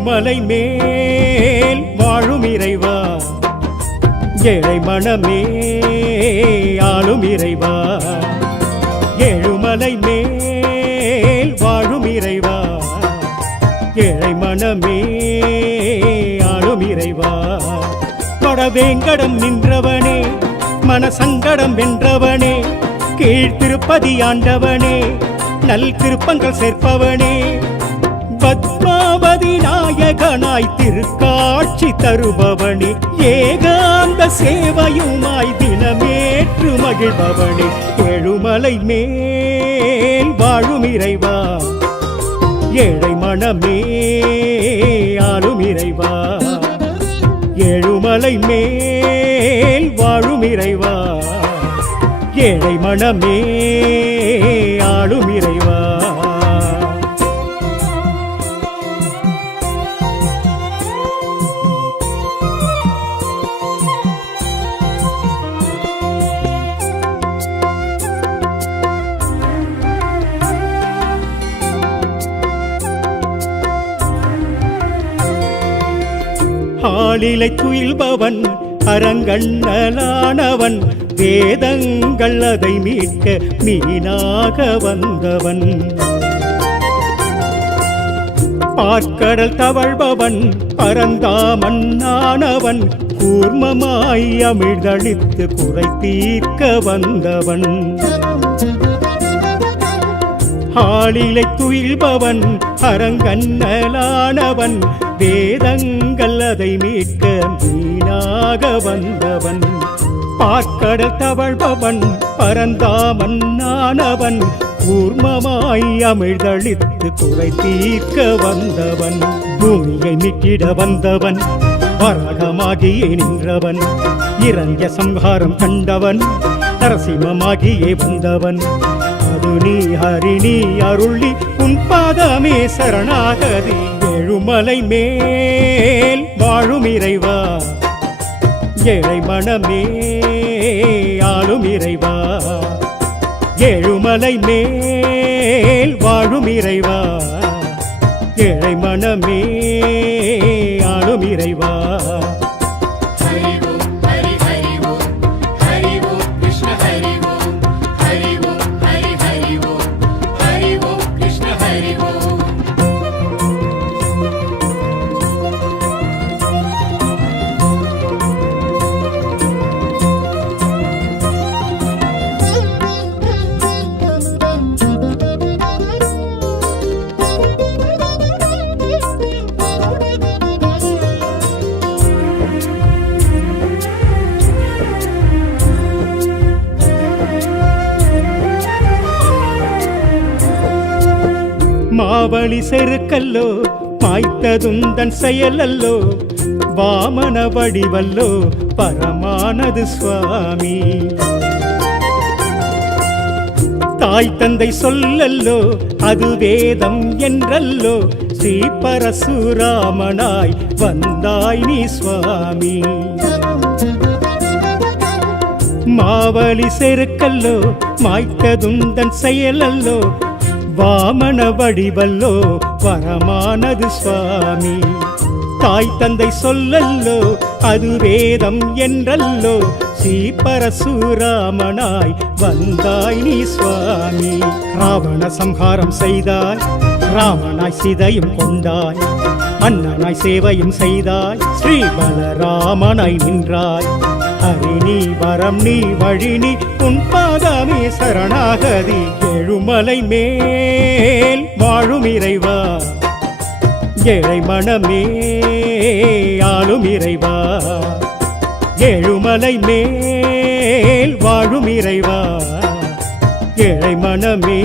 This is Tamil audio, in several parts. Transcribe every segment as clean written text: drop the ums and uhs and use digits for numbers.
ஏழுமலை மேல் வாழும் இறைவா, ஏழை மனமே ஆளும் இறைவா. ஏழுமலை மேல் வாழும் இறைவா, ஏழை மனமே ஆளும் இறைவா. கொடவேங்கடம் நின்றவனே, மனசங்கடம் வென்றவனே, கீழ்த்திருப்பதி ஆண்டவனே, நல் திருப்பங்கள் சேர்ப்பவனே, பத்மாவதி நாயகனாய் திருக்காட்சி தருபவனே, ஏகாந்த சேவையுமாய் தினமேற்று மகிழ்பவனே. ஏழுமலை மேல் வாழும் இறைவா, ஏழை மனமே ஆளும் இறைவா. ஏழுமலை மேல் வாழும் இறைவா, ஏழை மனமே ஆளும் இறைவா. ஆளிலை துயில்பவன் அரங்கண்ணலானவன், வேதங்கள் அதை மீட்க மீனாக வந்தவன். பார்க்கடல் தவழ்பவன் பரந்தாமன் ஆனவன், கூர்மமாய் அமிழ்தளித்து குறை தீர்க்க வந்தவன். ஆளிலை துயில்பவன் அரங்கண்ணலானவன், வேதங்கள் அதை மீட்க மீனாக வந்தவன். பார்க்கடல் தவழ்பவன் பரந்தாமன் ஆனவன், கூர்மமாய் அமிழ்தளித்து குறை தீர்க்க வந்தவன். பூமியை மீட்டிட வந்தவன், வராகமாகியே நின்றவன், இரண்ய சம்ஹாரம் கண்டவன், நரசிம்மமாகியே வந்தவன். அது நீ ஹரி நீ அருளி உன் பாதமே சரணாகதி. ஏழுமலை மேல் வாழும் இறைவா, ஏழை மனமே ஆளும் இறைவா. ஏழுமலை மேல் வாழும் இறைவா, ஏழை மனமே ஆளும் இறைவா. மாவழி செருக்கல்லோ மாய்த்ததுந்தன் செயலல்லோ, வாமன வடிவல்லோ பரமானது சுவாமி. தாய் தந்தை சொல்லல்லோ அது வேதம் என்றல்லோ, ஸ்ரீ பரசுராமனாய் வந்தாய் நீ சுவாமி. மாவழி செருக்கல்லோ மாய்த்ததுந்தன் செயலல்லோ, வாமன வடிவல்லோ பரமானது சுவாமி. தாய் தந்தை சொல்லல்லோ அது வேதம் என்றல்லோ, ஸ்ரீ பரசுராமனாய் வந்தாய் நீ சுவாமி. ராவண சம்ஹாரம் செய்தாய், ராமனாய் சீதையும் கொண்டாய், அண்ணனாய் சேவையும் செய்தாய், ஸ்ரீ பலராமனாய் நின்றாய். ஹரி நீ வரம் நீ வழி நீ உன் பாதமே சரணாகதி. ஏழுமலை மேல் வாழும் இறைவா, ஏழை மனமே ஆளும் இறைவா. ஏழுமலை மேல் வாழும் இறைவா, ஏழை மனமே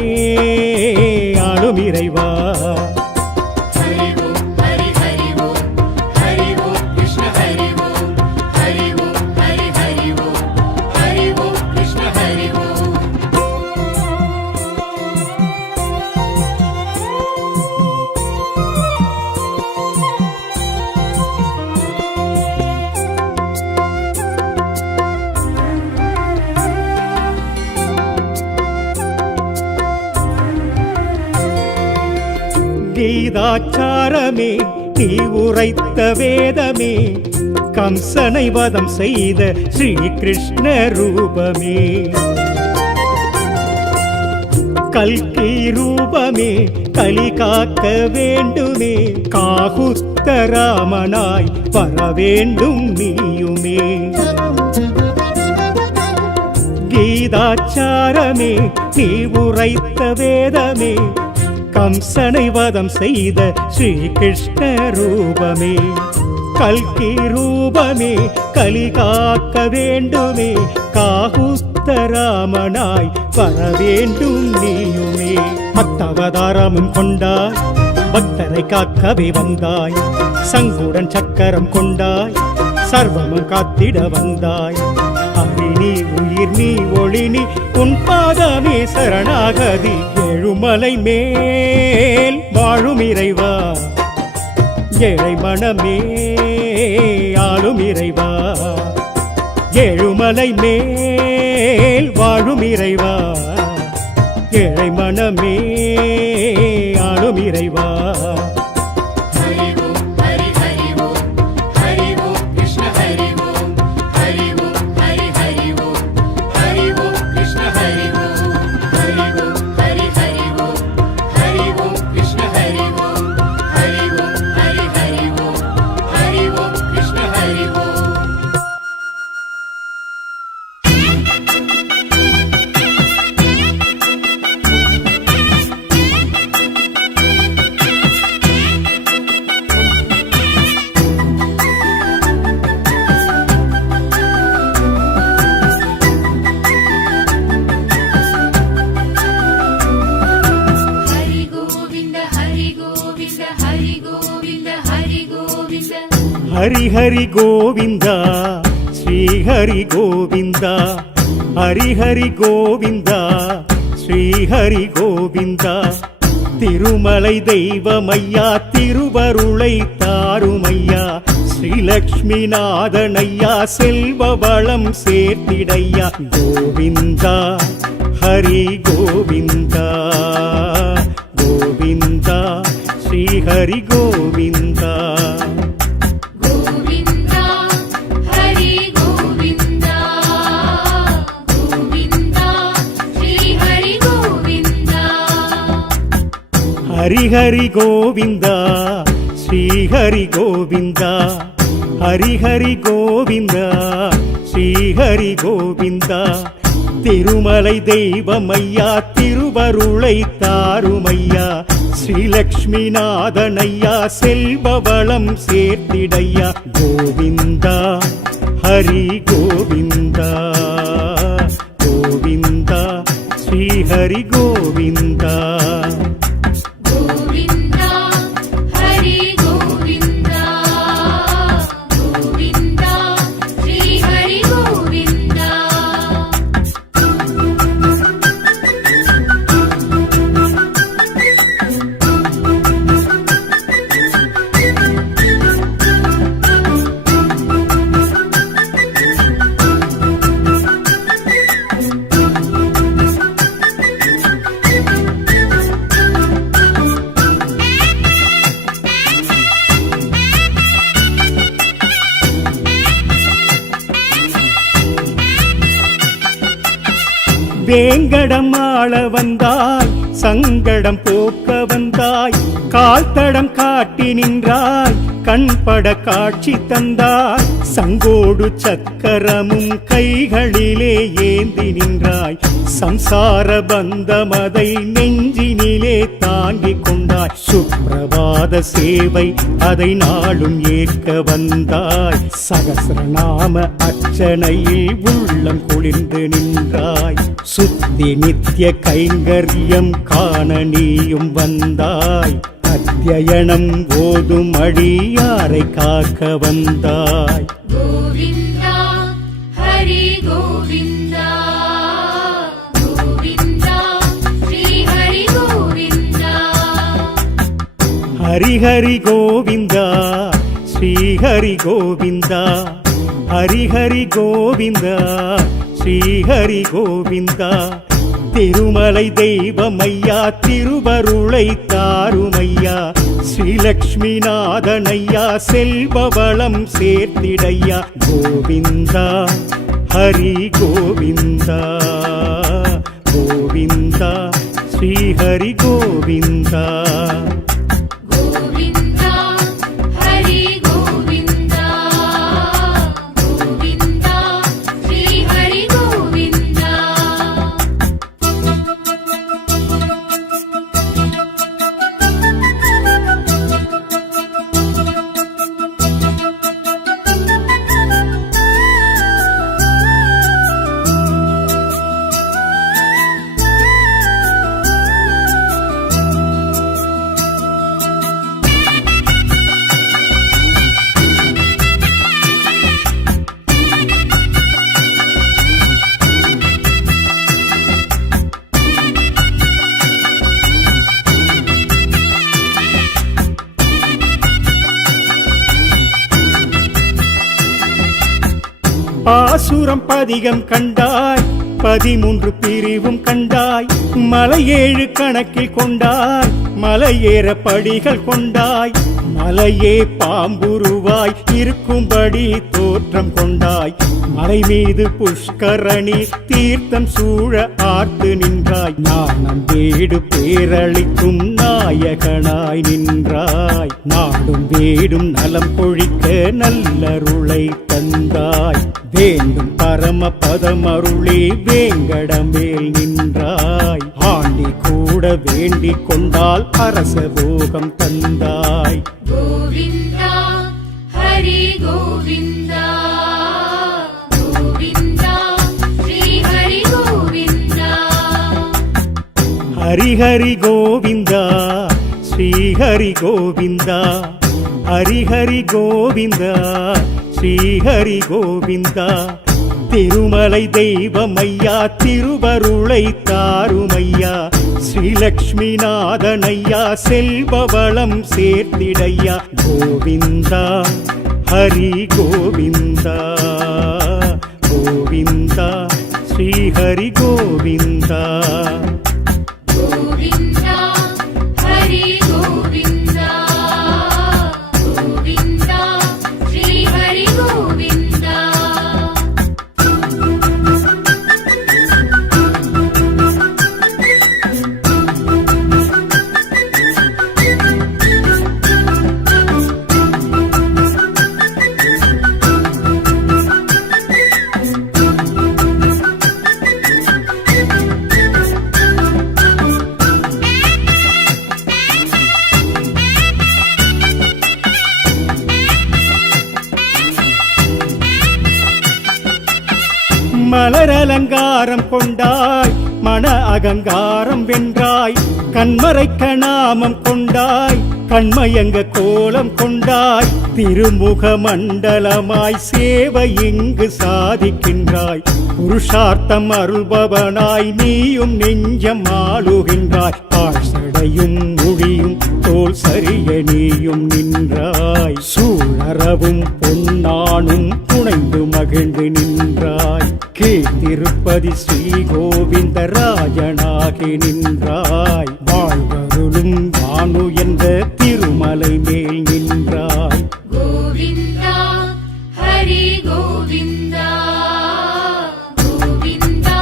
ஆளும் இறைவா. கீதாச்சாரமே நீ உரைத்த வேதமே கம்சனை வதம் செய்த ஸ்ரீ கிருஷ்ண ரூபமே கல்கி ரூபமே கலி காக்க வேண்டுமே காகுஸ்த ராமனாய் வர வேண்டும் நீயுமே கீதாச்சாரமே நீ உரைத்த வேதமே கம்சனை வதம் செய்த ஸ்ரீ கிருஷ்ண ரூபமே கல்கி ரூபமே கலி காக்க வேண்டுமே காகுஸ்த ராமனாய் வர வேண்டும் நீயுமே மத்தவதாரமும் கொண்டாய் பக்தரை காக்கவே வந்தாய் சங்குடன் சக்கரம் கொண்டாய் சர்வமும் காத்திட வந்தாய் அரிணி உயிர் நீ ஒளி நீ உன் பாதமே சரணாகதி எழுமலை மேல் வாழும் இறைவா ஏழை மனமே ஆளும் இறைவா எழுமலை மேல் வாழும் இறைவா ஏழை மனமே ஆளும் இறைவா ஹரி ஹரி கோவிந்தா ஸ்ரீ ஹரி கோவிந்தா ஹரி ஹரி கோவிந்தா ஸ்ரீ ஹரி கோவிந்தா திருமலை தெய்வமையா திருவருளை தாருமையா ஸ்ரீலக்ஷ்மி நாதனையா செல்வ வளம் சேர்த்திடையா கோவிந்தா ஹரி கோவிந்தா கோவிந்தா ஸ்ரீ ஹரி கோவிந்தா ஹரி ஹரி கோவிந்தா ஸ்ரீ ஹரி கோவிந்தா ஹரி ஹரி கோவிந்தா ஸ்ரீ ஹரி கோவிந்தா திருமலை தெய்வமையா திருவருளை தாருமையா ஸ்ரீலக்ஷ்மி நாதனையா செல்வ வளம் சேர்த்திடையா கோவிந்தா ஹரி கோவிந்தா கோவிந்தா ஸ்ரீ ஹரி கோவிந்தா வேங்கடம் ஆள வந்தாய் சங்கடம் போக்க வந்தாய் கால் தடம் காட்டி நின்றாய் கண்பட காட்சி தந்தாய் சங்கோடு சக்கரமும் கைகளிலே ஏந்தி நின்றாய் சம்சார பந்தமதை நெஞ்சினிலே தாங்கிக் கொண்டாய் சுப்பிரபாத சேவை அதை நாளும் ஏற்க வந்தாய் சகஸ்ரநாம அர்ச்சனையில் உள்ளம் குளிர்ந்து நின்றாய் சுத்தி நித்திய கைங்கரியம் காண நீயும் வந்தாய் அத்தியனம் ஓதும் அடியாரை காக்க வந்தாய் கோவிந்தா ஹரி கோவிந்தா கோவிந்தா ஸ்ரீ ஹரி கோவிந்தா ஹரி ஹரி கோவிந்தா ஸ்ரீ ஹரி கோவிந்தா ஹரி ஹரி கோவிந்தா ஸ்ரீ ஹரி கோவிந்தா திருமலை தெய்வமையா திருவருளை தாருமையா ஸ்ரீலக்ஷ்மி நாதனையா செல்வ வளம் சேர்த்திடையா கோவிந்தா ஹரி கோவிந்தா கோவிந்தா ஸ்ரீ ஹரி கோவிந்தா கோவிந்தா ஹரி கோவிந்தா கோவிந்தா ஸ்ரீ ஹரி கோவிந்தா பாசுரம் பதிகம் கண்டாய் 13 பிரிவும் கண்டாய் மலையேழு கணக்கில் கொண்டாய் மலையேற படிகள் கொண்டாய் மலையே பாம்புருவாய் இருக்கும்படி தோற்றம் கொண்டாய் மலை மீது புஷ்கரணி தீர்த்தம் சூழ ஆர்த்து நின்றாய் நாணம் வேடு பேரளிக்கும் நாயகனாய் நின்றாய் நாடும் வேடும் நலம் பொழிக்க நல்லருளை தந்தாய் வேண்டும் பரம பதமருளே வேங்கடமேல் நின்றாய் ஆண்டி கூட வேண்டிக் கொண்டால் அரச போகம் தந்தாய் கோவிந்தா ஹரி கோவிந்தா கோவிந்தா ஸ்ரீ ஹரி கோவிந்தா ஹரி ஹரி கோவிந்தா ஸ்ரீ ஹரி கோவிந்தா ஹரி ஹரி கோவிந்தா ஸ்ரீ ஹரி கோவிந்தா திருமலை தெய்வமையா திருவருளை தாருமையா ஸ்ரீலக்ஷ்மி நாதனையா செல்வ வளம் சேர்த்திடையா கோவிந்தா ஹரி கோவிந்தா கோவிந்தா ஸ்ரீ ஹரி கோவிந்தா கோவிந்தா ஹரி கோவிந்தா கோவிந்தா ஸ்ரீ ஹரி கோவிந்தா மலர் அலங்காரம் கொண்டாய் மன அகங்காரம் வென்றாய் கண்மறைக்க நாமம் கொண்டாய் கண்மயங்க கோலம் கொண்டாய் திருமுக மண்டலமாய் சேவை இங்கு சாதிக்கின்றாய் புருஷார்த்தம் அருள்பவனாய் நீயும் நெஞ்சம் ஆளுகின்றாய் பாழ்சடையும் மொழியும் தோல் சரிய நீயும் நின்றாய் சூழறவும் பொன்னானும் புனைந்து மகிழ்ந்து நின்றாய் கீழ்த்திருப்பதி ஸ்ரீ கோவிந்த ராஜனாகி நின்றாய் வாழ்வருளும் வானு என்ற திருமலை மேல் நின்றாய் கோவிந்தா ஹரி கோவிந்தா கோவிந்தா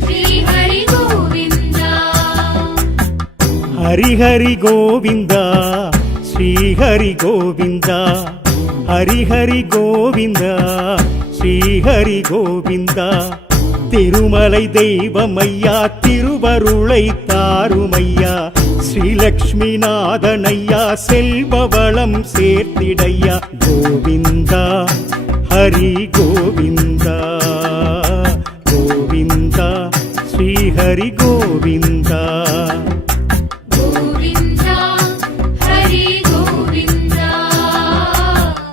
ஸ்ரீ ஹரி கோவிந்தா ஹரி ஹரி கோவிந்தா ஸ்ரீ ஹரி கோவிந்தா ஹரி ஹரி கோவிந்தா ஸ்ரீ ஹரி கோவிந்தா திருமலை தெய்வமையா திருவருளை தாருமையா ஸ்ரீலக்ஷ்மி நாதனையா செல்வ வளம் சேர்த்திடையா கோவிந்தா ஹரி கோவிந்தா கோவிந்தா ஸ்ரீ ஹரி கோவிந்தா கோவிந்தா ஹரி கோவிந்தா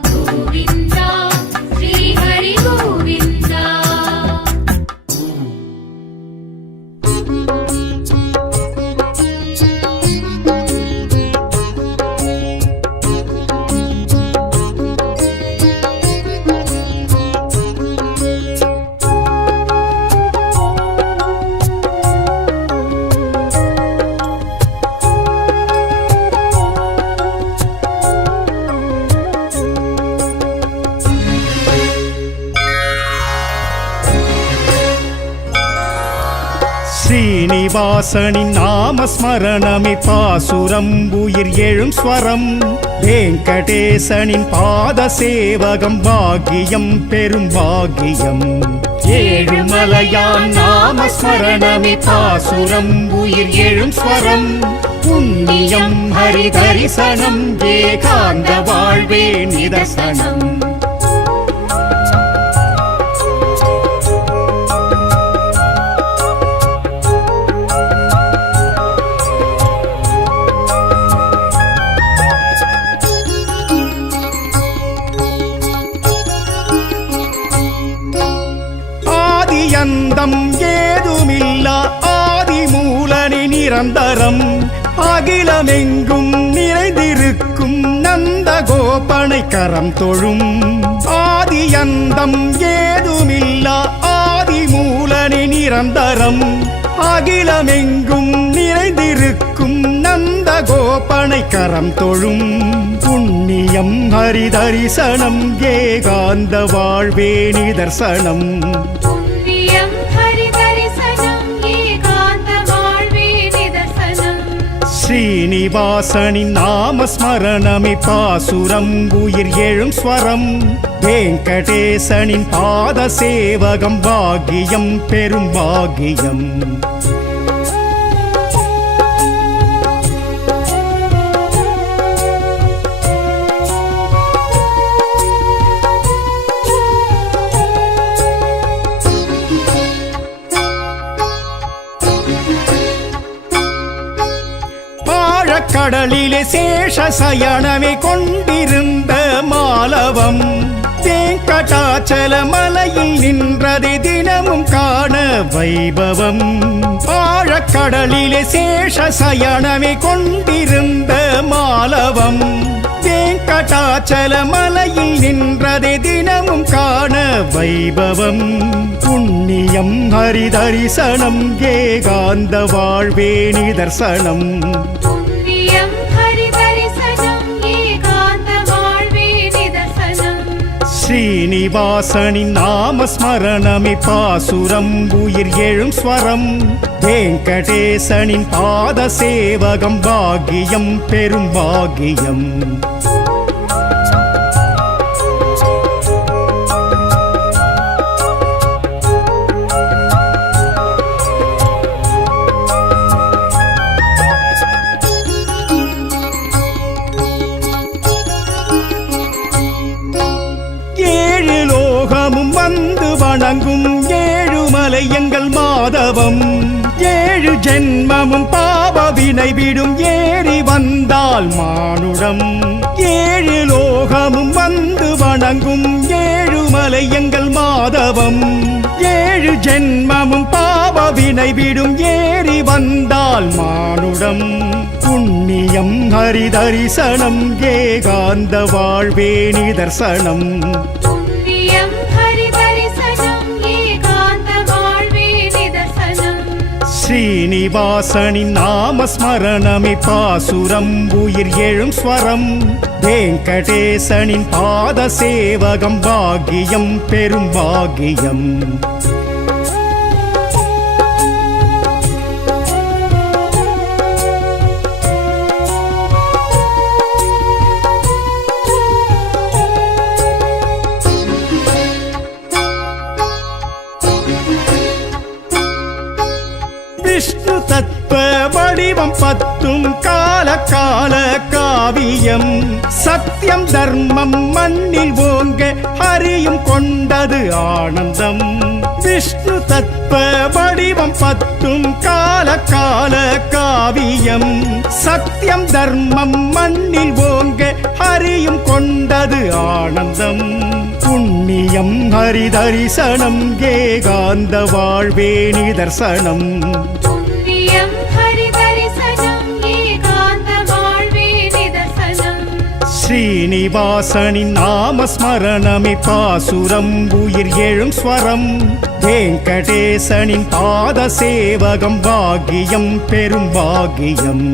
கோவிந்தா ஸ்ரீ ஹரி கோவிந்தா ஸ்ரீனிவாசனின் நாமஸ்மரணமே பாசுரம் உயிர் எழும் ஸ்வரம் வெங்கடேசனின் பாத சேவகம் பாக்கியம் பெரும் பாக்கியம் ஏழுமலையான் நாமஸ்மரணமே பாசுரம் உயிர் எழும் ஸ்வரம் புண்ணியம் ஹரி தரிசனம் ஏகாந்த வாழ்வே நிதர்சனம் அந்தம் ஏதுமில்லா ஆதிமூலனி நிரந்தரம் அகிலமெங்கும் நிறைந்திருக்கும் நந்த கோபனை கரம் தொழும் ஆதியந்தம் ஏதுமில்லா ஆதிமூலனி நிரந்தரம் அகிலமெங்கும் நிறைந்திருக்கும் நந்த கோபனை கரம் தொழும் புண்ணியம் ஹரி தரிசனம் ஏகாந்த வாழ்வே நிதர்சனம் ஸ்ரீனிவாசனின் நாமஸ்மரணமே பாசுரம் உயிர் எழும் ஸ்வரம் வெங்கடேசனின் பாத சேவகம் பாக்கியம் பெரும் பாக்கியம் கடலிலே சேஷ சயனமே கொண்டிருந்த மாலவம் வெங்கடாச்சல மலையில் நின்றதை தினமும் காண வைபவம் ஆழக்கடலிலே சேஷ சயனமே கொண்டிருந்த மாலவம் வெங்கடாச்சல மலையில் நின்றதை தினமும் காண வைபவம் புண்ணியம் ஹரி தரிசனம் ஏகாந்த வாழ்வே நிதர்சனம் ஸ்ரீனிவாசனின் நாமஸ்மரணமே பாசுரம் உயிர் எழும் ஸ்வரம் வெங்கடேசனின் பாத சேவகம் பாக்கியம் பெரும் பாக்கியம் வணங்கும் ஏழுமலை எங்கள் மாதவம் ஏழு ஜென்மமும் பாவ வினை விடும் ஏறி வந்தால் மானுடம் ஏழு லோகமும் வந்து வணங்கும் ஏழுமலை எங்கள் மாதவம் ஏழு ஜென்மமும் பாவ வினை விடும் ஏறி வந்தால் மானுடம் புண்ணியம் ஹரி தரிசனம் ஏகாந்த வாழ்வே நிதர்சனம் ஸ்ரீனிவாசனின் நாமஸ்மரணமே பாசுரம் உயிர் எழும் ஸ்வரம் வெங்கடேசனின் பாத சேவகம் பாக்கியம் பெரும் பாக்கியம் விஷ்ணு தத்துவ வடிவம் பத்தும் கால கால காவியம் சத்தியம் தர்மம் மண்ணில் ஓங்க ஹரியும் கொண்டது ஆனந்தம் விஷ்ணு தத்துவ வடிவம் பத்தும் கால கால காவியம் சத்தியம் தர்மம் மண்ணில் ஓங்க ஹரியும் கொண்டது ஆனந்தம் புண்ணியம் ஹரி தரிசனம் ஏகாந்த வாழ்வே நிதர்சனம் ஸ்ரீனிவாசனின் நாமஸ்மரணமே பாசுரம் உயிர் எழும் ஸ்வரம் வெங்கடேசனின் பாத சேவகம் பாக்கியம் பெரும் பாக்கியம்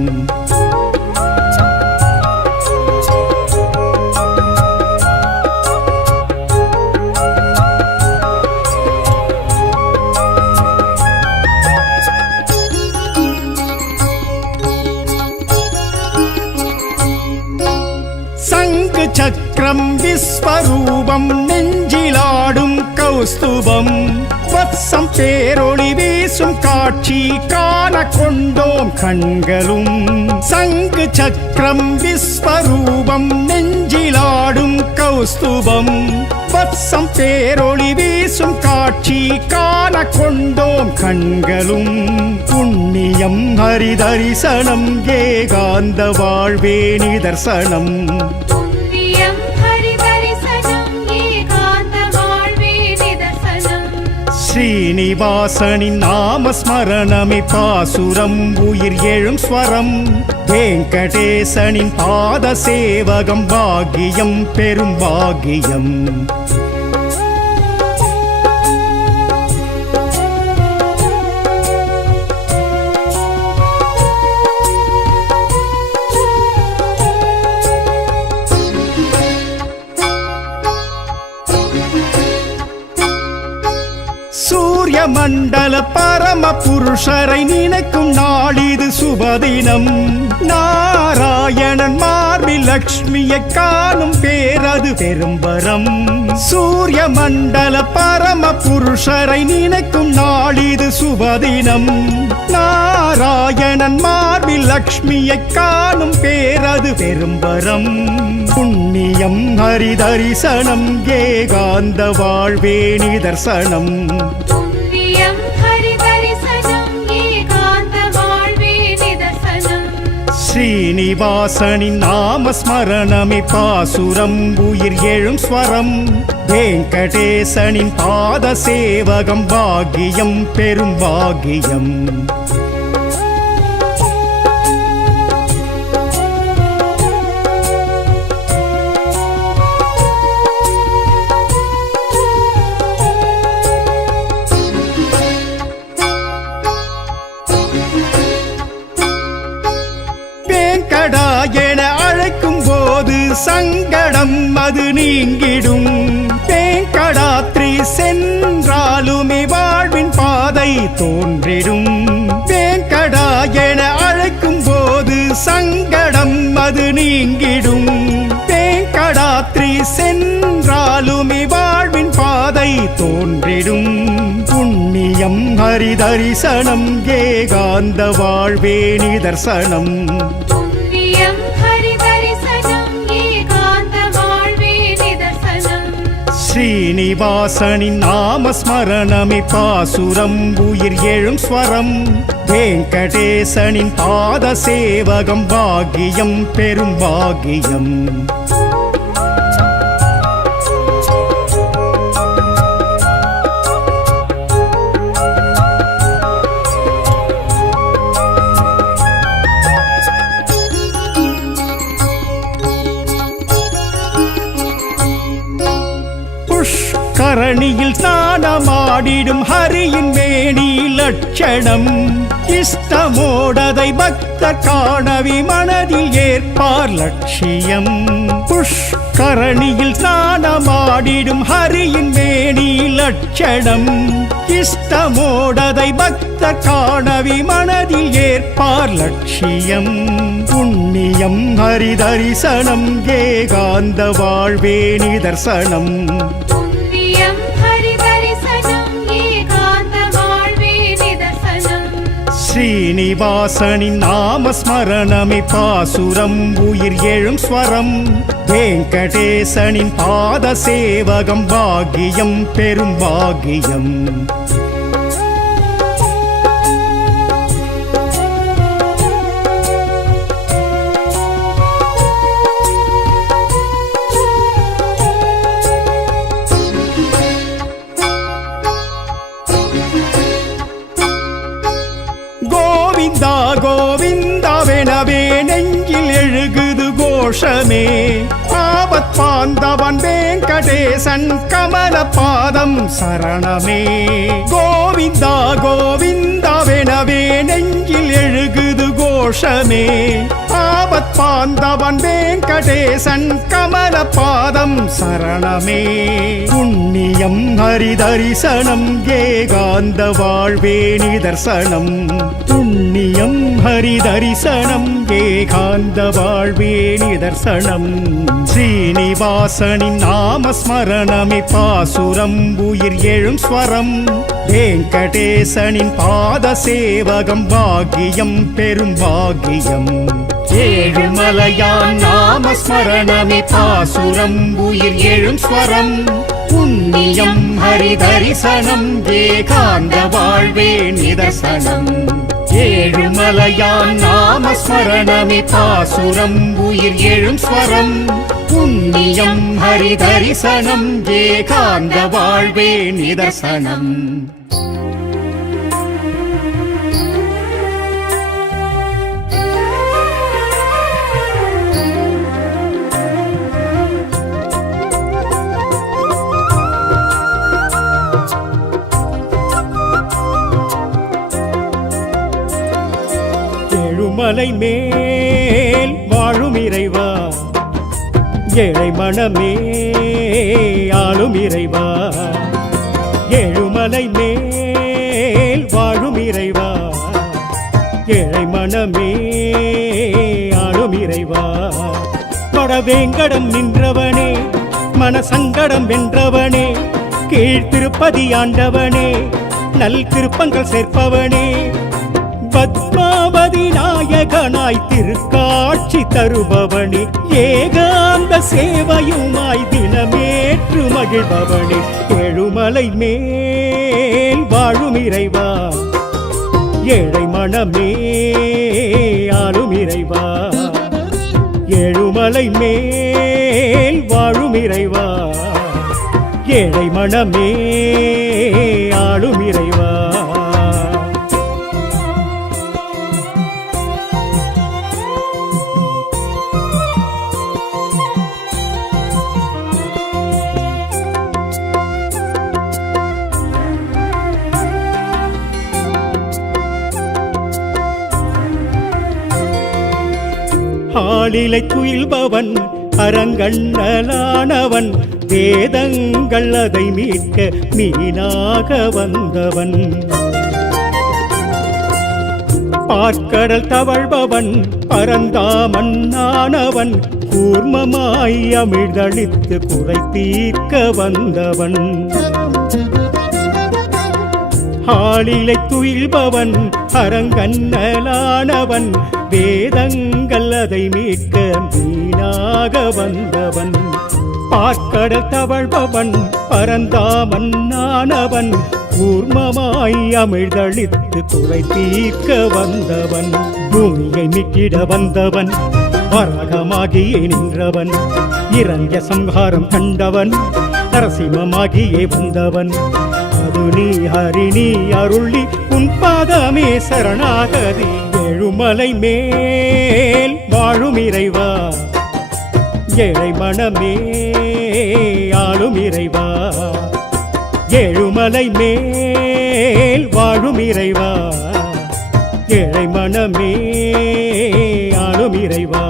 சக்கரம் விஸ்வரூபம் நெஞ்சிலாடும் கௌஸ்துபம் வத்சம் பேரொளி வீசும் காட்சி காண கொண்டோம் கண்களும் சங்கு சக்கரம் விஸ்வரூபம் நெஞ்சிலாடும் கௌஸ்துபம் வத்சம் பேரொளி வீசும் காட்சி காண கொண்டோம் கண்களும் புண்ணியம் ஹரிதரிசனம் ஏகாந்த வாழ்வே நிதர்சனம் புண்ணியம் ஹரிதரிசனம் ஏகாந்த வாழ்வே நிதர்சனம் ஸ்ரீனிவாசனின் நாமஸ்மரணமே பாசுரம் உயிர் எழும் ஸ்வரம் வெங்கடேசனின் பாத சேவகம் பாக்கியம் பெரும் பாக்கியம் சூரிய மண்டல பரம புருஷரை நினைக்கும் நாளிது சுபதினம் நாராயணன் மார்பில் லக்ஷ்மியை காணும் பேரது பெரும்பரம் சூரிய மண்டல பரம புருஷரை நினைக்கும் நாளிது சுபதினம் நாராயணன் மார்பில் லக்ஷ்மியை காணும் பேரது பெரும்பரம் புண்ணியம் ஹரிதரிசனம் ஏகாந்த வாழ்வே நிதர்சனம் புண்ணியம் ஹரிதரிசனம் ஏகாந்த வாழ்வே நிதர்சனம் ஸ்ரீனிவாசனின் நாமஸ்மரணமே பாசுரம் உயிர் எழும் ஸ்வரம் வெங்கடேசனின் பாத சேவகம் பாக்கியம் பெரும் பாக்கியம் வேங்கடா என அழைக்கும் போது சங்கடம் அது நீங்கிடும் வேங்கடாத்ரி சென்றாலுமே வாழ்வின் பாதை தோன்றிடும் வேங்கடா என அழைக்கும் போது சங்கடம் அது நீங்கிடும் வேங்கடாத்ரி சென்றாலுமே வாழ்வின் பாதை தோன்றிடும் புண்ணியம் ஹரிதரிசனம் ஏகாந்த வாழ்வே நிதர்சனம் புண்ணியம் ஹரிதரிசனம் ஏகாந்த வாழ்வே நிதர்சனம் ஸ்ரீனிவாசனின் நாமஸ்மரணமே பாசுரம் உயிர் எழும் ஸ்வரம் வெங்கடேசனின் பாத சேவகம் பாக்கியம் பெரும் பாக்கியம் கரணியில் ஸ்நானமாடிடும் ஹரியின் மேனி லட்சணம் இஷ்டமோடதை பக்தர் காணவி மனதில் ஏற்பார் லட்சியம் புஷ்கரணியில் ஸ்நானமாடிடும் ஹரியின் மேனி லட்சணம் இஷ்டமோடதை பக்தர் காணவி மனதில் ஏற்பார் லட்சியம் புண்ணியம் ஹரிதரிசனம் ஏகாந்த வாழ்வே நிதர்சனம் புண்ணியம் ஹரிதரிசனம் ஏகாந்த வாழ்வே நிதர்சனம் ஸ்ரீனிவாசனின் நாமஸ்மரணமே பாசுரம் உயிர் எழும் ஸ்வரம் வெங்கடேசனின் பாத சேவகம் பாக்கியம் பெரும் பாக்கியம் கோவிந்தா கோவிந்தாவெனவே நெஞ்சில் எழுகுது கோஷமே ஆபத் பாந்தவன் வெங்கடேசன் கமல பாதம் சரணமே கோவிந்தா கோவிந்தாவெனவே நெஞ்சில் எழுகுது கோஷமே ஆபத் ஆபத் பாந்தவன் வெங்கடேசன் கமல பாதம் சரணமே. புண்ணியம் ஹரிதரிசனம் ஏகாந்த வாழ்வே நிதர்சனம். புண்ணியம் ஹரிதரிசனம் ஏகாந்த வாழ்வே நிதர்சனம். ஸ்ரீனிவாசனின் நாமஸ்மரணமே பாசுரம் உயிர் எழும் ஸ்வரம். வெங்கடேசனின் பாத சேவகம் பாக்கியம் பெரும் பாக்கியம். ஏழுமலையான் நாமஸ்மரணமே பாசுரம் உயிர் எழும் ஸ்வரம். புண்ணியம் ஹரிதரிசனம் ஏகாந்த வாழ்வே நிதர்சனம். ஏழுமலையான் நாமஸ்மரணமே பாசுரம் உயிர் எழும் ஸ்வரம். புண்ணியம் ஹரிதரிசனம் ஏகாந்த வாழ்வே நிதர்சனம். ஏழுமலை மேல் வாழும் இறைவா, ஏழை மனமே ஆளும் இறைவா. ஏழுமலை மேல் வாழும் இறைவா, ஏழை மனமே ஆளும் இறைவா. வடவேங்கடம் நின்றவனே, மனசங்கடம் வென்றவனே, கீழ்த்திருப்பதி ஆண்டவனே, நல் திருப்பங்கள் சேர்ப்பவனே. பத்மாவதி நாயகனாய் திருக்காட்சி தருபவனே, ஏகாந்த சேவையுமாய் தினமேற்று மகிழ்பவனே. ஏழுமலை மேல் வாழும் இறைவா, ஏழை மனமே ஆளும் இறைவா. ஏழுமலை மேல் வாழும் இறைவா, ஏழை மனமே ஆளும் இறைவா. ஆளிலை துயில்பவன் அரங்கண்ணலானவன், வேதங்கள் அதை மீட்க மீனாக வந்தவன். பார்க்கடல் தவழ்பவன் பரந்தாமன்னானவன், கூர்மமாய் அமிழ்தளித்து குறை தீர்க்க வந்தவன். ஆளிலை துயில்பவன் அரங்கண்ணலானவன், வேதங்கள் அதை மீட்க மீனாக வந்தவன். பார்க்கடல் தவழ்பவன் பரந்தாமன்னானவன், கூர்மமாய் அமிழ்தளித்து குறை தீர்க்க வந்தவன். பூமியை மீட்டிட வந்தவன், வராகமாகியே நின்றவன், இரண்ய சம்ஹாரம் கண்டவன், நரசிம்மமாகியே வந்தவன். அது நீ ஹரிணி அருளி உன் பாதமே சரணாகதி. ஏழுமலை மேல் வாழும் இறைவா, ஏழை மனமே ஆளும் இறைவா. ஏழுமலை மேல் வாழும் இறைவா, ஏழை மனமே ஆளும் இறைவா.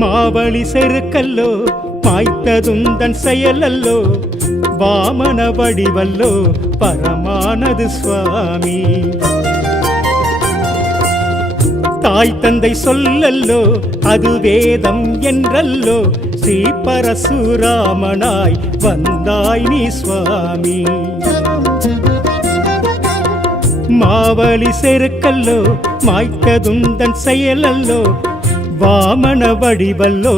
மாவழி செருக்கல்லோ மாய்த்ததுந்தன் செயலல்லோ, வாமன வடிவல்லோ பரமானது சுவாமி. தாய் தந்தை சொல்லல்லோ அது வேதம் என்றல்லோ, ஸ்ரீ பரசுராமனாய் வந்தாய் நீ சுவாமி. மாவழி செருக்கல்லோ மாய்த்ததுந்தன் செயலல்லோ, வாமன வடிவல்லோ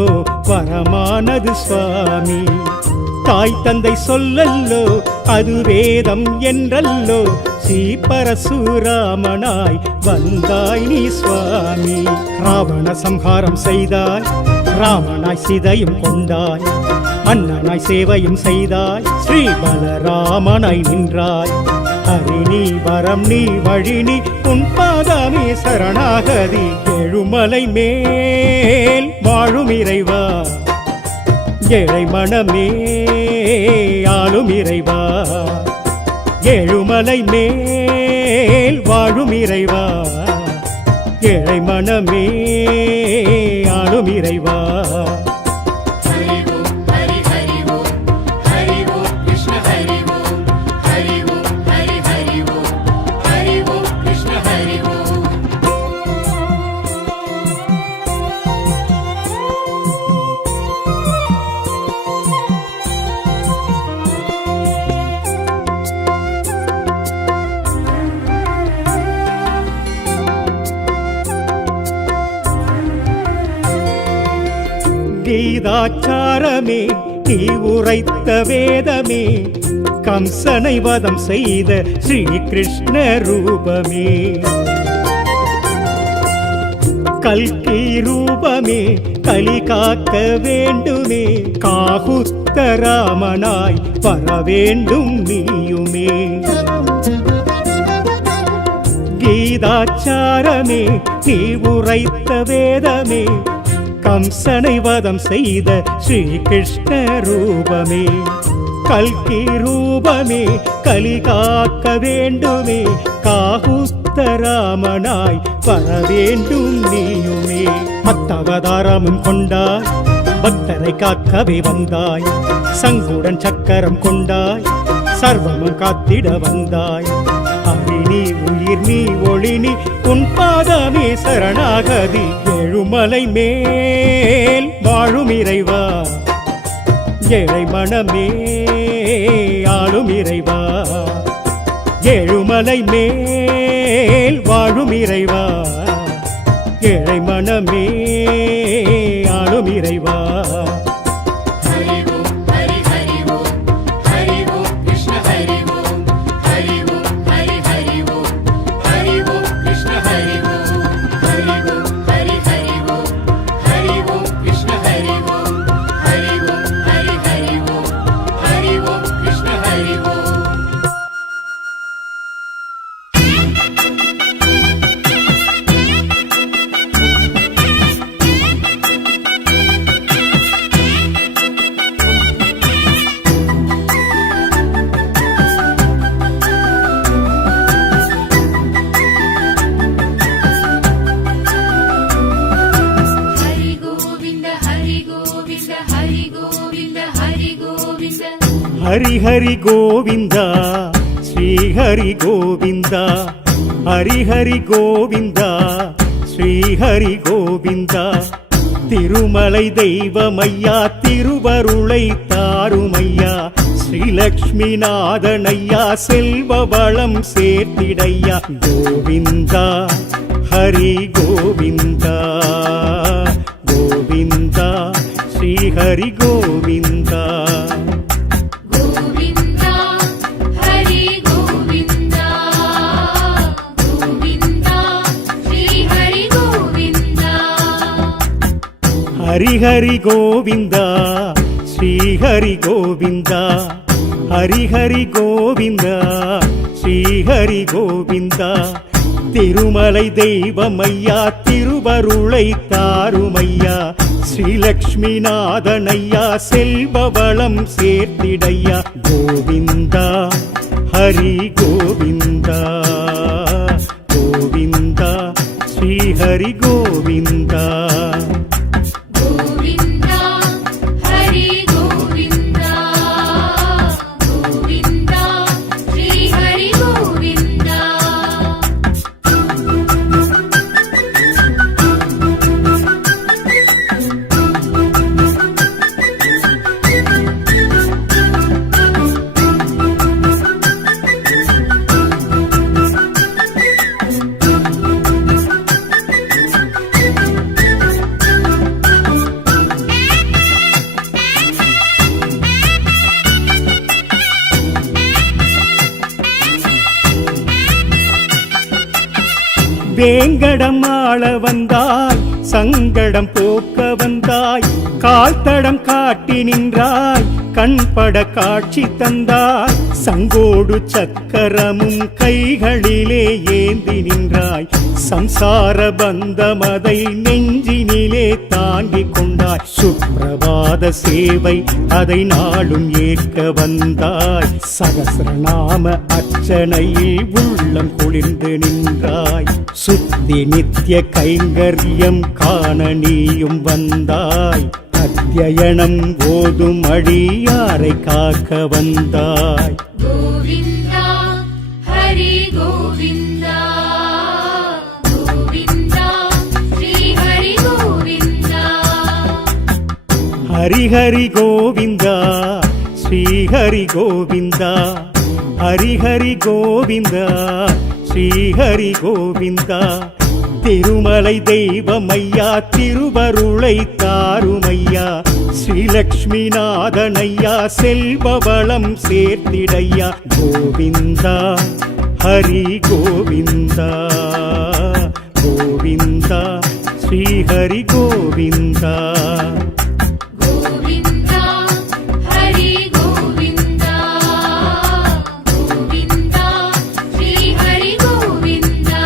பரமானது சுவாமி. தாய் தந்தை சொல்லல்லோ அது வேதம் என்றல்லோ ஸ்ரீ பரசுராமனாய் வந்தாய் நீ சுவாமி. ராவண சம்ஹாரம் செய்தாய், ராமனாய் சீதையும் கொண்டாய், அண்ணனாய் சேவையும் செய்தாய், ஸ்ரீ பலராமனாய் நின்றாய். ஹரி நீ வரம் நீ வழி நீ உன் பாதமே சரணாகதி. எழுமலை மேல் வாழும் இறைவா, ஏழை மனமே ஆளும் இறைவா. ஏழுமலை மேல் வாழும் இறைவா, ஏழை மனமே ஆளும் இறைவா. கீதாச்சாரமே நீ உரைத்த வேதமே, கம்சனை வதம் செய்த ஸ்ரீ கிருஷ்ண ரூபமே. கல்கி ரூபமே கலி காக்க வேண்டுமே, காகுஸ்த ராமனாய் வர வேண்டும் நீயுமே. கீதாச்சாரமே நீ உரைத்த வேதமே, கம்சனை வதம் செய்த ஸ்ரீ கிருஷ்ண ரூபமே. கல்கி ரூபமே கலி காக்க வேண்டுமே, காகுஸ்த ராமனாய் வர வேண்டும் நீயுமே. மத்தவதாரமும் கொண்டாய், பக்தரை காக்கவே வந்தாய், சங்குடன் சக்கரம் கொண்டாய், சர்வமும் காத்திட வந்தாய். ஹரி நீ உயிர் நீ ஒளி நீ உன் பாதமே சரணாகதி. எழுமலை மேல் வாழும் இறைவா, ஏழை மனமே ஆளும் இறைவா. ஏழுமலை மேல் வாழும் இறைவா, ஏழை மனமே ஆளும் இறைவா. ஹரி ஹரி கோவிந்தா ஸ்ரீ ஹரி கோவிந்தா, ஹரி ஹரி கோவிந்தா ஸ்ரீ ஹரி கோவிந்தா. திருமலை தெய்வமையா திருவருளை தாருமையா, ஸ்ரீலக்ஷ்மி நாதனையா செல்வ வளம் சேர்த்திடையா. கோவிந்தா ஹரி கோவிந்தா, கோவிந்தா ஸ்ரீ ஹரி கோவிந்தா. ஹரி ஹரி கோவிந்தா ஸ்ரீ ஹரி கோவிந்தா, ஹரி ஹரி கோவிந்தா ஸ்ரீ ஹரி கோவிந்தா. திருமலை தெய்வமையா திருவருளை தாருமையா, ஸ்ரீலக்ஷ்மி நாதனையா செல்வ வளம் சேர்த்திடையா. கோவிந்தா ஹரி கோவிந்தா, கோவிந்தா ஸ்ரீ ஹரி கோவிந்தா. வேங்கடம் ஆள வந்தாய், சங்கடம் போக்க வந்தாய், கால் தடம் காட்டி நின்றாய், கண்பட காட்சி தந்தாய், சங்கோடு சக்கரமும் கைகளிலே ஏந்தி நின்றாய், சம்சார பந்தமதை நெஞ்சினிலே தாங்கிக் கொண்டாய், சுப்பிரபாத சேவை அதை நாளும் ஏற்க வந்தாய், சகஸ்ரநாம அர்ச்சனையில் உள்ளம் குளிர்ந்து நின்றாய், சுத்தி நித்திய கைங்கரியம் காண நீயும் வந்தாய், அத்தியனம் ஓதும் அடியாரை காக்க வந்தாய். கோவிந்தா ஹரி கோவிந்தா கோவிந்தா ஸ்ரீ ஹரி கோவிந்தா. ஹரி ஹரி கோவிந்தா ஸ்ரீ ஹரி கோவிந்தா, ஹரி ஹரி கோவிந்தா ஸ்ரீ ஹரி கோவிந்தா. திருமலை தெய்வமையா திருவருளை தாருமையா, ஸ்ரீலக்ஷ்மி நாதனையா செல்வவளம் சேர்த்திடையா. கோவிந்தா ஹரி கோவிந்தா கோவிந்தா ஸ்ரீ ஹரி கோவிந்தா. கோவிந்தா ஹரி கோவிந்தா கோவிந்தா ஸ்ரீ ஹரி கோவிந்தா.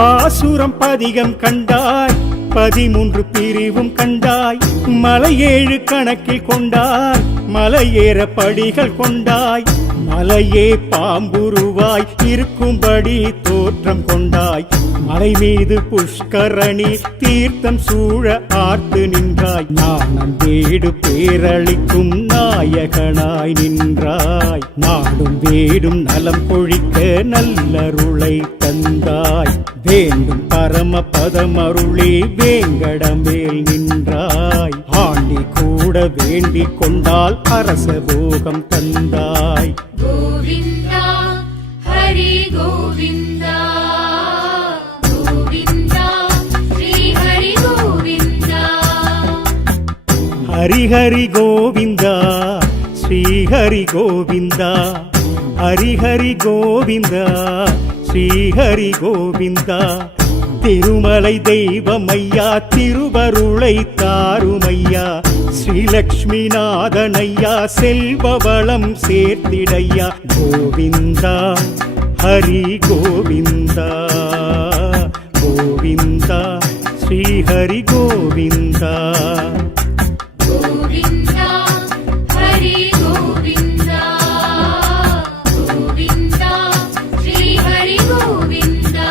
பாசுரம் பதிகம் கண்டாய், 13 பிரிவும் கண்டாய், மலையேழு கணக்கில் கொண்டாய், மலையேற படிகள் கொண்டாய், மலையே பாம்புருவாய் இருக்கும்படி தோற்றம் கொண்டாய், மலை மீது புஷ்கரணி தீர்த்தம் சூழ ஆர்த்து நின்றாய், நாணம் வேடு பேரளிக்கும் நாயகனாய் நின்றாய், நாடும் வேடும் நலம் பொழிக்க நல்லருளை தந்தாய், வேண்டும் பரம பதமருளே வேங்கடமேல் நின்றாய், ஆண்டி கூட வேண்டிக் கொண்டால் அரச போகம் தந்தாய். கோவிந்தா ஹரி கோவிந்தா கோவிந்தா ஸ்ரீ ஹரி கோவிந்தா. ஹரி ஹரி கோவிந்தா ஸ்ரீ ஹரி கோவிந்தா, ஹரி ஹரி கோவிந்தா ஸ்ரீ ஹரி கோவிந்தா. திருமலை தெய்வமையா திருவருளை தாருமையா, ஸ்ரீலக்ஷ்மி நாதனையா செல்வவளம் சேர்த்திடையா. கோவிந்தா ஹரி கோவிந்தா கோவிந்தா ஸ்ரீ ஹரி கோவிந்தா. கோவிந்தா ஹரி கோவிந்தா கோவிந்தா ஸ்ரீ ஹரி கோவிந்தா.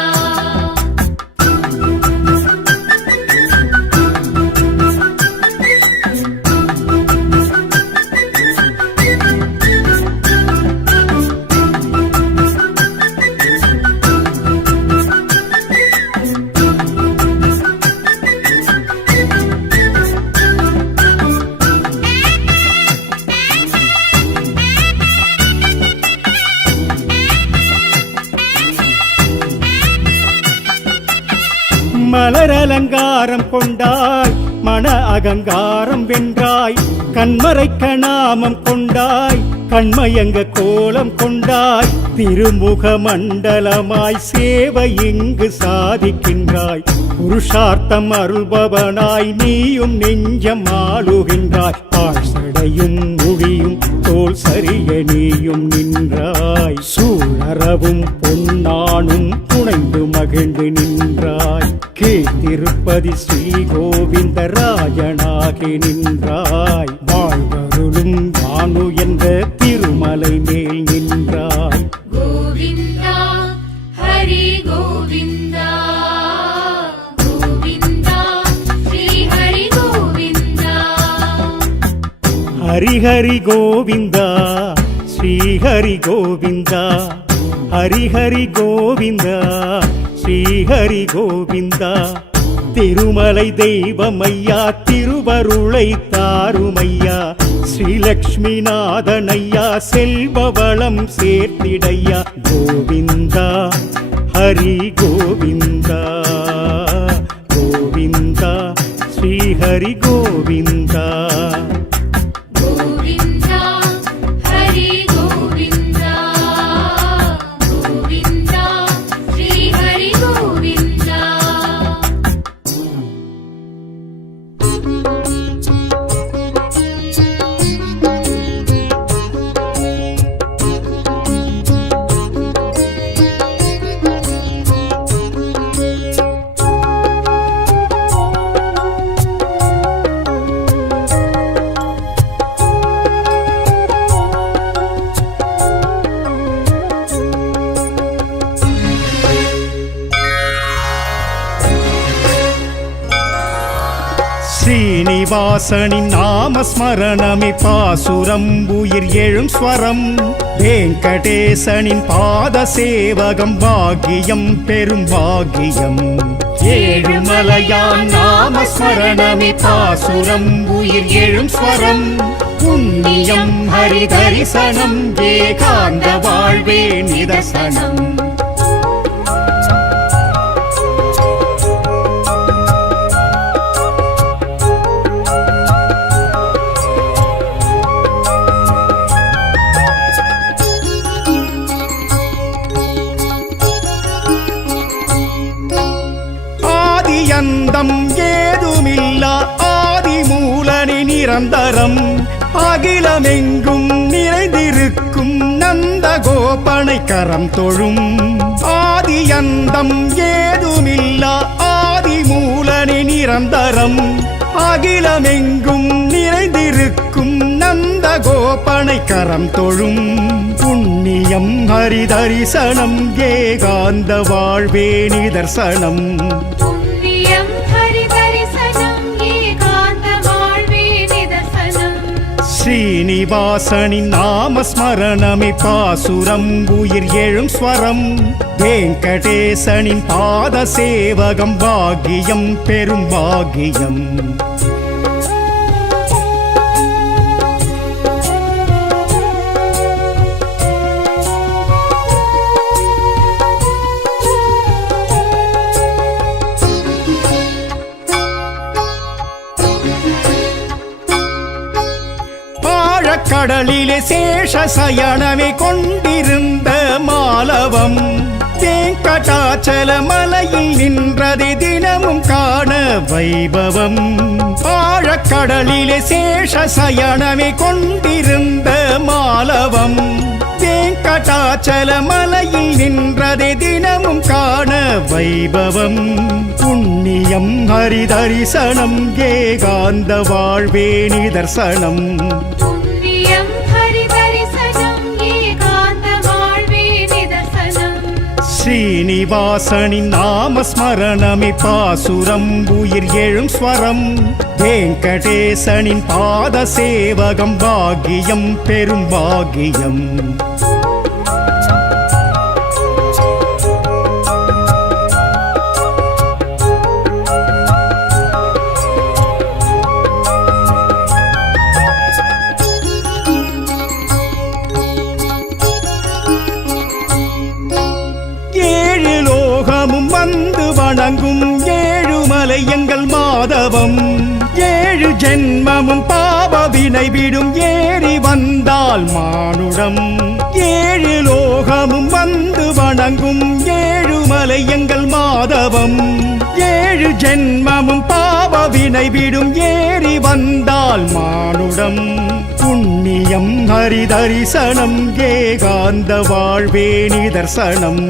மலர் அலங்காரம் கொண்டாய், மன அகங்காரம் வென்றாய், கண்மறைக்க நாமம் கொண்டாய், கண்மயங்க கோலம் கொண்டாய், திருமுக மண்டலமாய் சேவை இங்கு சாதிக்கின்றாய், புருஷார்த்தம் அருள்பவனாய் நீயும் நெஞ்சம் ஆளுகின்றாய், ஆழ்சடையும் மொழியும் தோல் சரிய நீயும் நின்றாய், சூழறவும் பொன்னானும் புனைந்து மகிழ்ந்து நின்றாய், கீழ்த்திருப்பதி ஸ்ரீ கோவிந்த ராஜனாகி நின்றாய், வாழ்வருளும் வானு என்ற திருமலை மேல் நின்றாய். கோவிந்தா ஹரி கோவிந்தா கோவிந்தா ஸ்ரீ ஹரி ஹரி ஹரி கோவிந்தா ஸ்ரீ ஹரி கோவிந்தா ஹரி ஹரி கோவிந்தா ஸ்ரீ ஹரி கோவிந்தா திருமலை தெய்வமையா திருவருளை தாருமையா ஸ்ரீலக்ஷ்மி நாதனையா செல்வவளம் சேர்த்திடையா கோவிந்தா ஹரி கோவிந்தா கோவிந்தா ஸ்ரீ ஹரி கோவிந்தா கோவிந்தா ஹரி கோவிந்தா கோவிந்தா ஸ்ரீ ஹரி கோவிந்தா ஸ்ரீனிவாசனின் நாமஸ்மரணமே பாசுரம் உயிர் எழும் ஸ்வரம் வெங்கடேசனின் பாத சேவகம் பாக்கியம் பெரும் பாக்கியம் ஏழுமலையான் நாமஸ்மரணமே பாசுரம் உயிர் எழும் ஸ்வரம் புண்ணியம் ஹரி தரிசனம் ஏகாந்த வாழ்வே நிதர்சனம் அந்தம் ஏதுமில்லா ஆதி மூலனி நிரந்தரம் அகிலமெங்கும் நிறைந்திருக்கும் நந்த கோபனை கரம் தொழும் ஆதி அந்தம் ஏதுமில்லா ஆதி மூலனி நிரந்தரம் அகிலமெங்கும் நிறைந்திருக்கும் நந்த கோபனை கரம் தொழும் புண்ணியம் ஹரி தரிசனம் ஏகாந்த வாழ்வே நிதர்சனம் ஸ்ரீனிவாசனின் நாமஸ்மரணமே பாசுரம் உயிர் எழும் ஸ்வரம் வெங்கடேசனின் பாத சேவகம் பாக்கியம் பெரும் பாக்கியம் கடலிலே சேஷ சயனமே கொண்டிருந்த மாலவம் வெங்கடாச்சல மலையில் நின்றதை தினமும் காண வைபவம் ஆழக்கடலிலே சேஷ சயனமே கொண்டிருந்த மாலவம் வெங்கடாச்சல மலையில் நின்றதை தினமும் காண வைபவம் புண்ணியம் ஹரி தரிசனம் ஏகாந்த வாழ்வே நிதர்சனம் ஸ்ரீனிவாசனின் நாமஸ்மரணமே பாசுரம் உயிர் எழும் ஸ்வரம் வெங்கடேசனின் பாத சேவகம் பாக்கியம் பெரும் பாக்கியம் வந்து வணங்கும் ஏழுமலை எங்கள் மாதவம் ஏழு ஜென்மமும் பாவ வினை விடும் ஏறி வந்தால் மானுடம் ஏழு லோகமும் வந்து வணங்கும் ஏழுமலை எங்கள் மாதவம் ஏழு ஜென்மமும் பாவ வினை விடும் ஏறி வந்தால் மானுடம் புண்ணியம் ஹரி தரிசனம் ஏகாந்த வாழ்வே நிதர்சனம்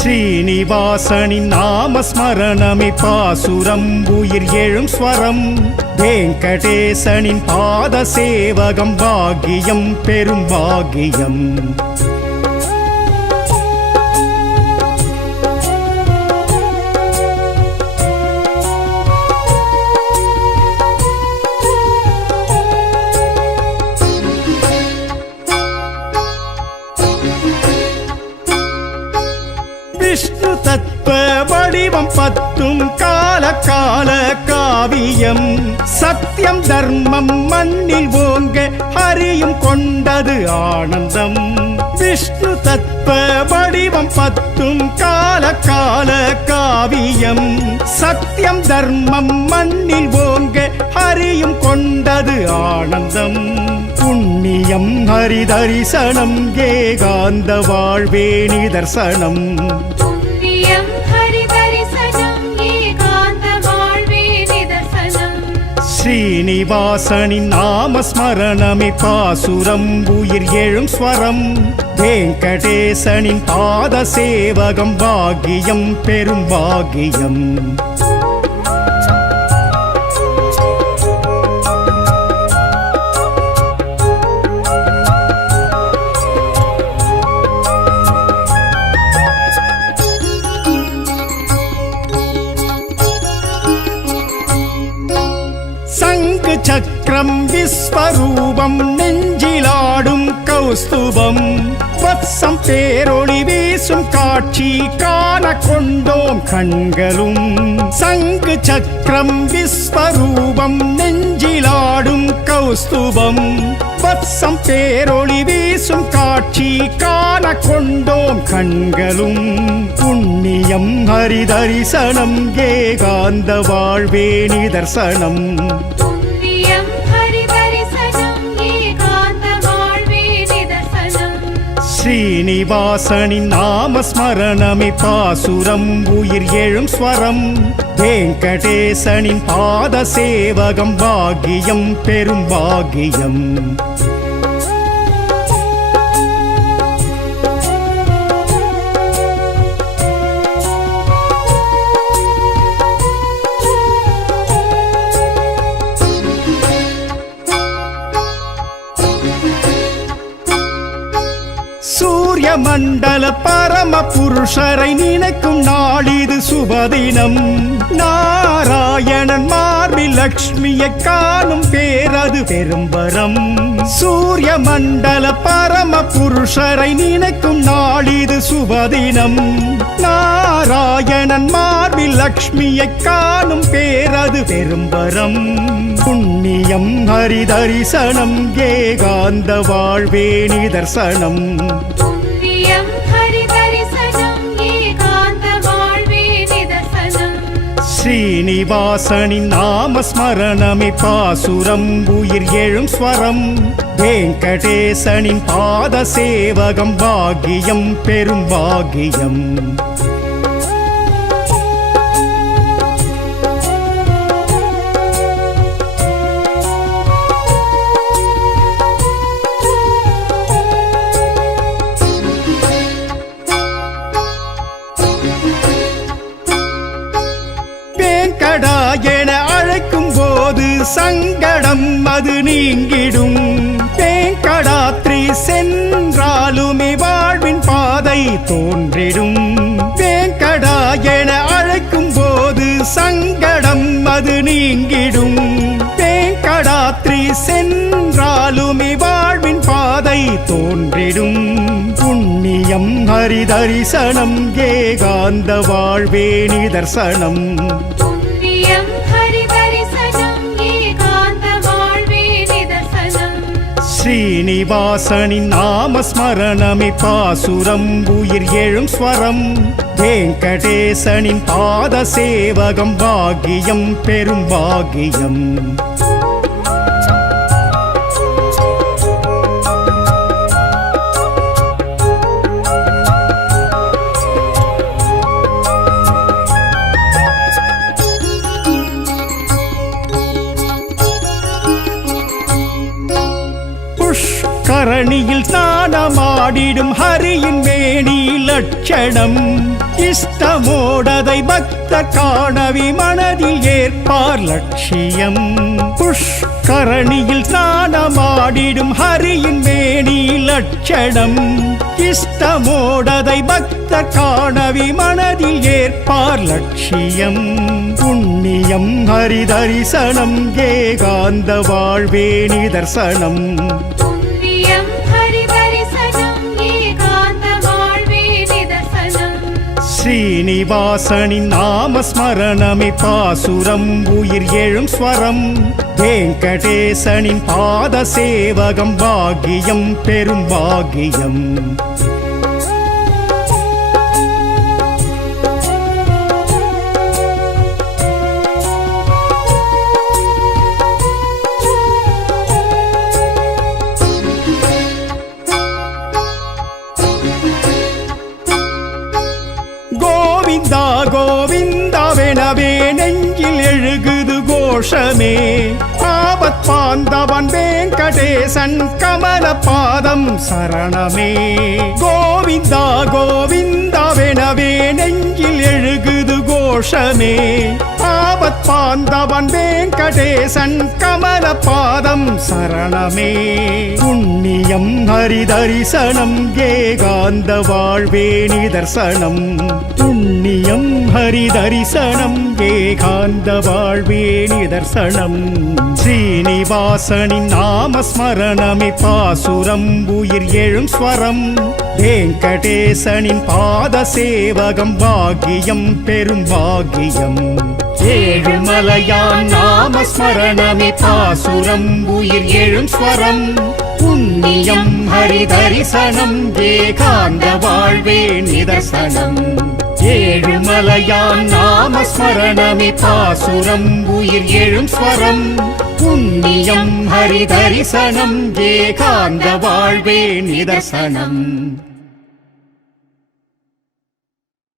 ஸ்ரீனிவாசனின் நாமஸ்மரணமே பாசுரம் உயிர் எழும் ஸ்வரம் வெங்கடேசனின் பாத சேவகம் பாக்கியம் பெரும் பாக்கியம் காவியம் சத்தியம் தர்மம் மண்ணில் ஓங்க ஹரியும் கொண்டது ஆனந்தம் விஷ்ணு தத்துவ வடிவம் பத்தும் கால கால காவியம் சத்தியம் தர்மம் மண்ணில் ஓங்க ஹரியும் கொண்டது ஆனந்தம் புண்ணியம் ஹரி தரிசனம் ஏகாந்த வாழ்வே நிதர்சனம் புண்ணியம் ஹரி தரிசனம் ஏகாந்த வாழ்வே நிதர்சனம் ஸ்ரீனிவாசனின் நாமஸ்மரணமே பாசுரம் உயிர் எழும் ஸ்வரம் வெங்கடேசனின் பாத சேவகம் பாக்கியம் பெரும் பாக்கியம் சங்கு சக்கரம் விஸ்வரூபம் நெஞ்சிலாடும் கௌஸ்துபம் வத்சம் பேரொளி வீசும் காட்சி காண கொண்டோம் கண்களும் சங்கு சக்கரம் விஸ்வரூபம் நெஞ்சிலாடும் கௌஸ்துபம் வத்சம் பேரொளி வீசும் காட்சி காண கொண்டோம் கண்களும் புண்ணியம் ஹரி தரிசனம் ஏகாந்த வாழ்வே நிதர்சனம் புண்ணியம் ஹரி தரிசனம் ஏகாந்த வாழ்வே நிதர்சனம் ஸ்ரீனிவாசனின் நாமஸ்மரணமே பாசுரம் உயிர் எழும் ஸ்வரம் வெங்கடேசனின் பாத சேவகம் பாக்கியம் பெரும் பாக்கியம் சூரிய மண்டல பரம புருஷரை நினைக்கும் நாளிது சுபதினம் நாராயணன் மார்பில் லக்ஷ்மியை காணும் பேரது பெரும்பரம் சூரிய மண்டல பரம புருஷரை நினைக்கும் நாளிது சுபதினம் நாராயணன் மார்பில் லக்ஷ்மியை காணும் பேரது பெரும்பரம் புண்ணியம் ஹரி தரிசனம் ஏகாந்த வாழ்வே நிதர்சனம் புண்ணியம் ஹரி தரிசனம் ஏகாந்த வாழ்வே நிதர்சனம் ஸ்ரீனிவாசனின் நாமஸ்மரணமே பாசுரம் உயிர் எழும் ஸ்வரம் வெங்கடேசனின் பாத சேவகம் பாக்கியம் பெரும் பாக்கியம் வேங்கடா என அழைக்கும் போது சங்கடம் அது நீங்கிடும் வேங்கடாத்ரி சென்றாலுமே வாழ்வின் பாதை தோன்றிடும் வேங்கடா என அழைக்கும் போது சங்கடம் அது நீங்கிடும் வேங்கடாத்ரி சென்றாலுமே வாழ்வின் பாதை தோன்றிடும் புண்ணியம் ஹரி தரிசனம் ஏகாந்த வாழ்வே நிதர்சனம் புண்ணியம் ஹரி தரிசனம் ஏகாந்த வாழ்வே நிதர்சனம் ஸ்ரீனிவாசனின் நாமஸ்மரணமே பாசுரம் உயிர் எழும் ஸ்வரம் வெங்கடேசனின் பாத சேவகம் பாக்கியம் பெரும் பாக்கியம் புஷ்கரணியில் ஸ்நானமாடிடும் ஹரியின் மேனி லட்சணம் இஷ்டமோடதை பக்த காணவி மனதில் ஏற்பார் லட்சியம் புஷ்கரணியில் ஸ்நானமாடிடும் ஹரியின் மேனி லட்சணம் இஷ்டமோடதை பக்த காணவி மனதில் ஏற்பார் லட்சியம் புண்ணியம் ஹரி தரிசனம் ஏகாந்த வாழ்வே நிதர்சனம் புண்ணியம் ஹரி தரிசனம் ஏகாந்த வாழ்வே நிதர்சனம் ஸ்ரீனிவாசனின் நாமஸ்மரணமே பாசுரம் உயிர் எழும் ஸ்வரம் வெங்கடேசனின் பாத சேவகம் பாக்கியம் பெரும் பாக்கியம் கோவிந்தா கோவிந்தாவெனவே நெஞ்சில் எழுகுது கோஷமே ஆபத் பாந்தவன் வெங்கடேசன் கமல பாதம் சரணமே கோவிந்தா கோவிந்தாவெனவே நெஞ்சில் எழுகுது கோஷமே ஆபத் பாந்தவன் வெங்கடேசன் கமல பாதம் சரணமே புண்ணியம் ஹரிதரிசனம் ஏகாந்த வாழ்வே நிதர்சனம் புண்ணியம் ஹரிதரிசனம் ஏகாந்த வாழ்வே நிதர்சனம் ஸ்ரீனிவாசனின் நாமஸ்மரணமே பாசுரம் உயிர் எழும் ஸ்வரம் வெங்கடேசனின் பாத சேவகம் பாக்கியம் பெரும் பாக்கியம் ஏழுமலையான் நாமஸ்மரணமே பாசுரம் உயிர் எழும் ஸ்வரம் புண்ணியம் ஹரிதரிசனம் ஏகாந்த வாழ்வே நிதர்சனம் ஏழுமலையான் நாமஸ்மரணமே பாசுரம் உயிர் எழும் ஸ்வரம் புண்ணியம் ஹரிதரிசனம் ஏகாந்த வாழ்வே நிதர்சனம்